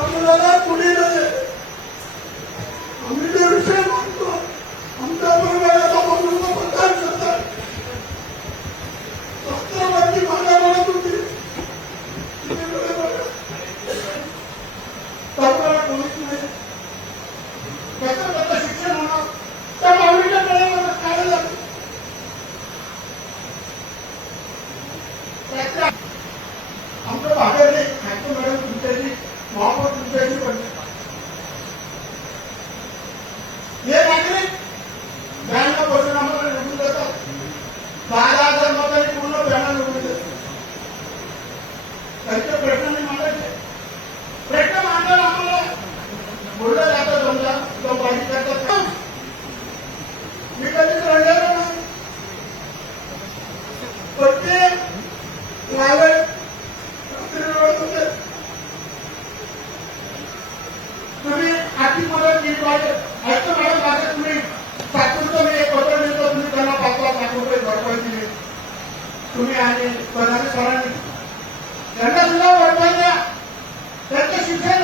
आपल्याला कुणी नाही आम्ही जे विषय मागतो आमच्या परिवाराचा बंधूचा मतदान करतात राष्ट्रवादी माझ्या म्हणत होती आपल्याला कोणीच नाही त्याचं त्याचं शिक्षण होणार त्या माऊलीच्या वेळेला काय लागतं आमच्या भागाने खातो मॅडम तुमच्याशी महापौर तुमच्याशी पडले हे नागरिक बँक बसून आम्हाला निवडून देतात 12,000 मतांनी पूर्ण बँक निवडून देतात त्यांचे प्रश्न नाही मांडायचे प्रश्न मांडायला आम्हाला बोललं जातं समजा तो बाजी करतात मी कधीच रडलेलो नाही प्रत्येक तुम्ही आर्थिक मदत केली पाहिजे ऐकतो मॅडम माझं तुम्ही तात्पुरतं मी एक पत्र देतो तुम्ही त्यांना 5 लाख रुपये भरपाई दिली तुम्ही आणि फडणवीस सरांनी त्यांना सुद्धा भरपाई द्या त्यांचं शिक्षण